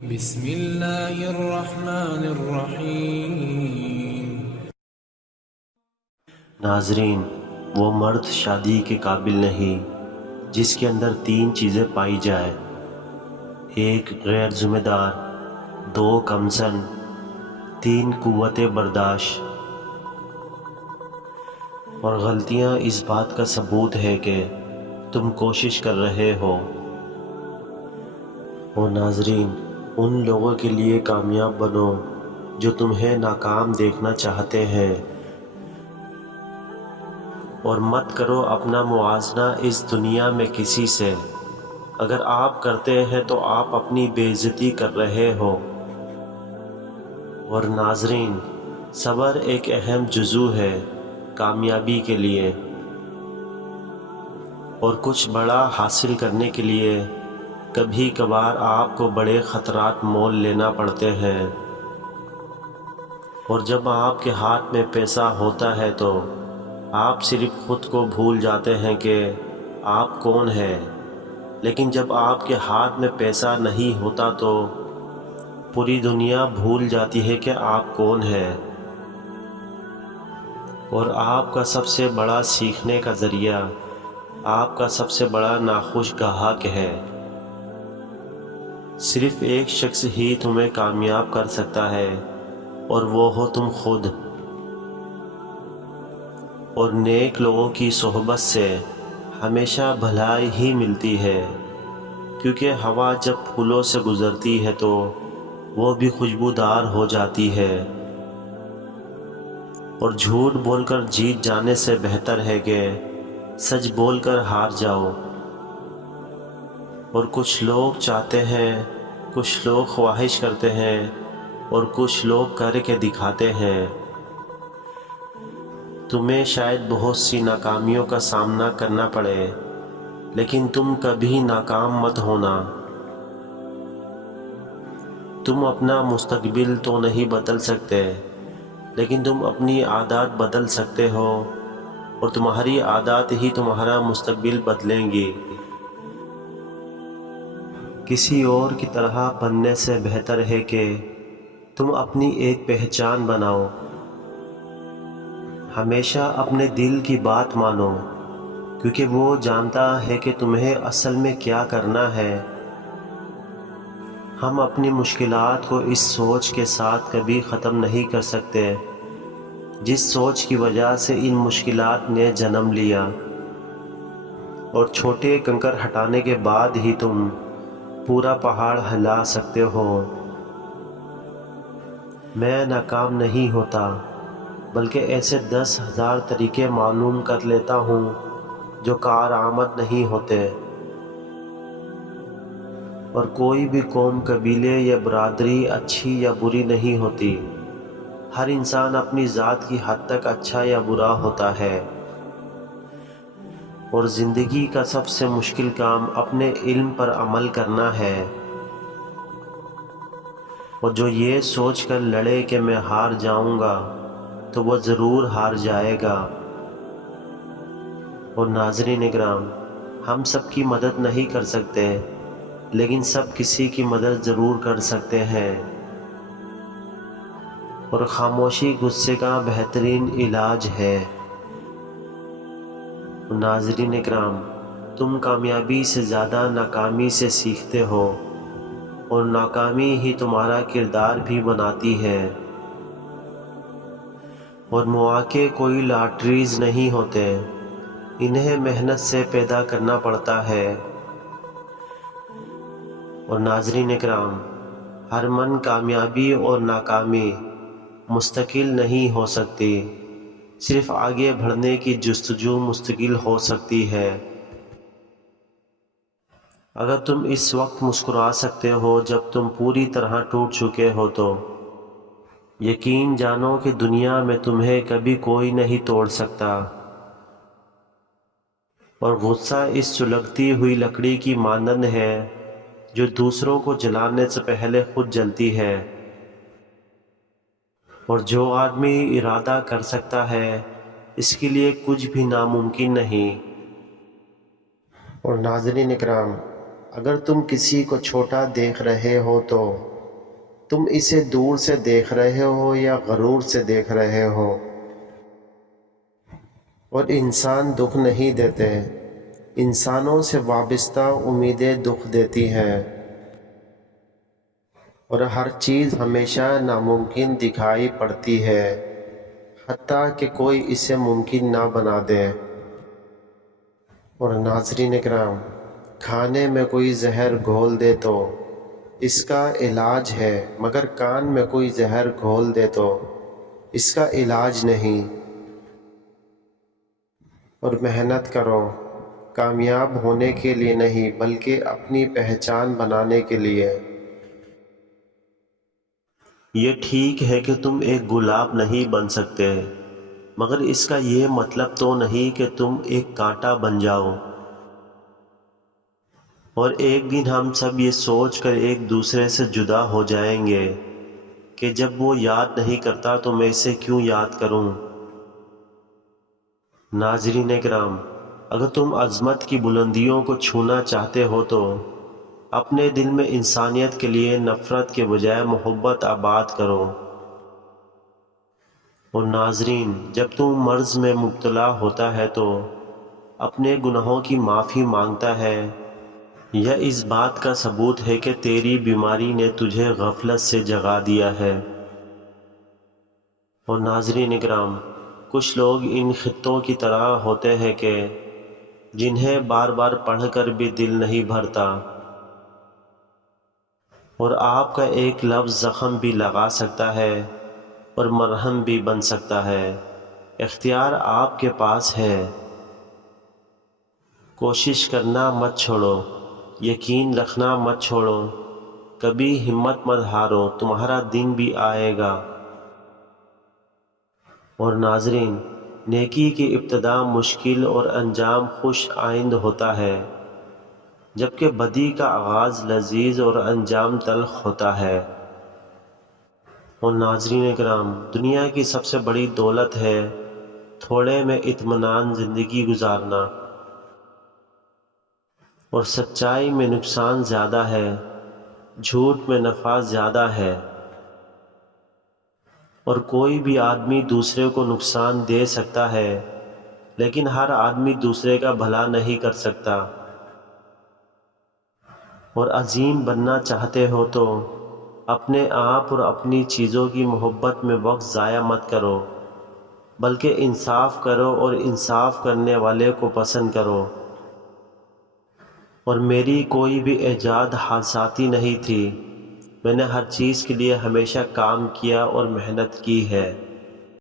بسم اللہ الرحمن الرحیم۔ ناظرین، وہ مرد شادی کے قابل نہیں جس کے اندر 3 چیزیں پائی جائے: 1 غیر ذمہ دار، 2 کمسن، 3 قوت برداشت۔ اور غلطیاں اس بات کا ثبوت ہے کہ تم کوشش کر رہے ہو۔ اور ناظرین، ان لوگوں کے لیے کامیاب بنو جو تمہیں ناکام دیکھنا چاہتے ہیں، اور مت کرو اپنا موازنہ اس دنیا میں کسی سے۔ اگر آپ کرتے ہیں تو آپ اپنی بے عزتی کر رہے ہو۔ اور ناظرین، صبر ایک اہم جزو ہے کامیابی کے لیے، اور کچھ بڑا حاصل کرنے کے لیے کبھی کبھار آپ کو بڑے خطرات مول لینا پڑتے ہیں۔ اور جب آپ کے ہاتھ میں پیسہ ہوتا ہے تو آپ صرف خود کو بھول جاتے ہیں کہ آپ کون ہیں، لیکن جب آپ کے ہاتھ میں پیسہ نہیں ہوتا تو پوری دنیا بھول جاتی ہے کہ آپ کون ہیں۔ اور آپ کا سب سے بڑا سیکھنے کا ذریعہ آپ کا سب سے بڑا ناخوش گاہک ہے۔ صرف ایک شخص ہی تمہیں کامیاب کر سکتا ہے، اور وہ ہو تم خود۔ اور نیک لوگوں کی صحبت سے ہمیشہ بھلائی ہی ملتی ہے، کیونکہ ہوا جب پھولوں سے گزرتی ہے تو وہ بھی خوشبودار ہو جاتی ہے۔ اور جھوٹ بول کر جیت جانے سے بہتر ہے کہ سچ بول کر ہار جاؤ۔ اور کچھ لوگ چاہتے ہیں، کچھ لوگ خواہش کرتے ہیں، اور کچھ لوگ کر کے دکھاتے ہیں۔ تمہیں شاید بہت سی ناکامیوں کا سامنا کرنا پڑے، لیکن تم کبھی ناکام مت ہونا۔ تم اپنا مستقبل تو نہیں بدل سکتے، لیکن تم اپنی عادات بدل سکتے ہو، اور تمہاری عادات ہی تمہارا مستقبل بدلیں گی۔ کسی اور کی طرح بننے سے بہتر ہے کہ تم اپنی ایک پہچان بناؤ۔ ہمیشہ اپنے دل کی بات مانو، کیونکہ وہ جانتا ہے کہ تمہیں اصل میں کیا کرنا ہے۔ ہم اپنی مشکلات کو اس سوچ کے ساتھ کبھی ختم نہیں کر سکتے جس سوچ کی وجہ سے ان مشکلات نے جنم لیا۔ اور چھوٹے کنکر ہٹانے کے بعد ہی تم پورا پہاڑ ہلا سکتے ہو۔ میں ناکام نہیں ہوتا، بلکہ ایسے 10,000 طریقے معلوم کر لیتا ہوں جو کارآمد نہیں ہوتے۔ اور کوئی بھی قوم، قبیلے یا برادری اچھی یا بری نہیں ہوتی۔ ہر انسان اپنی ذات کی حد تک اچھا یا برا ہوتا ہے۔ اور زندگی کا سب سے مشکل کام اپنے علم پر عمل کرنا ہے۔ اور جو یہ سوچ کر لڑے کہ میں ہار جاؤں گا تو وہ ضرور ہار جائے گا۔ اور ناظرین اکرام، ہم سب کی مدد نہیں کر سکتے، لیکن سب کسی کی مدد ضرور کر سکتے ہیں۔ اور خاموشی غصے کا بہترین علاج ہے۔ ناظرین اکرام، تم کامیابی سے زیادہ ناکامی سے سیکھتے ہو، اور ناکامی ہی تمہارا کردار بھی بناتی ہے۔ اور مواقع کوئی لاٹریز نہیں ہوتے، انہیں محنت سے پیدا کرنا پڑتا ہے۔ اور ناظرین اکرام، ہر من کامیابی اور ناکامی مستقل نہیں ہو سکتی، صرف آگے بڑھنے کی جستجو مستقل ہو سکتی ہے۔ اگر تم اس وقت مسکرا سکتے ہو جب تم پوری طرح ٹوٹ چکے ہو تو یقین جانو کہ دنیا میں تمہیں کبھی کوئی نہیں توڑ سکتا۔ اور غصہ اس سلگتی ہوئی لکڑی کی مانند ہے جو دوسروں کو جلانے سے پہلے خود جلتی ہے۔ اور جو آدمی ارادہ کر سکتا ہے، اس کے لیے کچھ بھی ناممکن نہیں۔ اور ناظرین اکرام، اگر تم کسی کو چھوٹا دیکھ رہے ہو تو تم اسے دور سے دیکھ رہے ہو یا غرور سے دیکھ رہے ہو؟ اور انسان دکھ نہیں دیتے، انسانوں سے وابستہ امیدیں دکھ دیتی ہیں، اور ہر چیز ہمیشہ ناممکن دکھائی پڑتی ہے حتیٰ کہ کوئی اسے ممکن نہ بنا دے۔ اور ناظرین کرام، کھانے میں کوئی زہر گھول دے تو اس کا علاج ہے، مگر کان میں کوئی زہر گھول دے تو اس کا علاج نہیں۔ اور محنت کرو، کامیاب ہونے کے لیے نہیں بلکہ اپنی پہچان بنانے کے لیے۔ یہ ٹھیک ہے کہ تم ایک گلاب نہیں بن سکتے، مگر اس کا یہ مطلب تو نہیں کہ تم ایک کانٹا بن جاؤ۔ اور ایک دن ہم سب یہ سوچ کر ایک دوسرے سے جدا ہو جائیں گے کہ جب وہ یاد نہیں کرتا تو میں اسے کیوں یاد کروں۔ ناظرین کرام، اگر تم عظمت کی بلندیوں کو چھونا چاہتے ہو تو اپنے دل میں انسانیت کے لیے نفرت کے بجائے محبت آباد کرو۔ اور ناظرین، جب تم مرض میں مبتلا ہوتا ہے تو اپنے گناہوں کی معافی مانگتا ہے یا اس بات کا ثبوت ہے کہ تیری بیماری نے تجھے غفلت سے جگا دیا ہے؟ اور ناظرین اکرام، کچھ لوگ ان خطوں کی طرح ہوتے ہیں کہ جنہیں بار بار پڑھ کر بھی دل نہیں بھرتا، اور آپ کا ایک لفظ زخم بھی لگا سکتا ہے اور مرہم بھی بن سکتا ہے۔ اختیار آپ کے پاس ہے، کوشش کرنا مت چھوڑو، یقین رکھنا مت چھوڑو، کبھی ہمت مت ہارو، تمہارا دن بھی آئے گا۔ اور ناظرین، نیکی کی ابتدا مشکل اور انجام خوش آئند ہوتا ہے، جبکہ بدی کا آغاز لذیذ اور انجام تلخ ہوتا ہے۔ اور ناظرین کرام، دنیا کی سب سے بڑی دولت ہے تھوڑے میں اطمینان زندگی گزارنا، اور سچائی میں نقصان زیادہ ہے، جھوٹ میں نفع زیادہ ہے۔ اور کوئی بھی آدمی دوسرے کو نقصان دے سکتا ہے، لیکن ہر آدمی دوسرے کا بھلا نہیں کر سکتا۔ اور عظیم بننا چاہتے ہو تو اپنے آپ اور اپنی چیزوں کی محبت میں وقت ضائع مت کرو، بلکہ انصاف کرو اور انصاف کرنے والے کو پسند کرو۔ اور میری کوئی بھی ایجاد حادثاتی نہیں تھی، میں نے ہر چیز کے لیے ہمیشہ کام کیا اور محنت کی ہے۔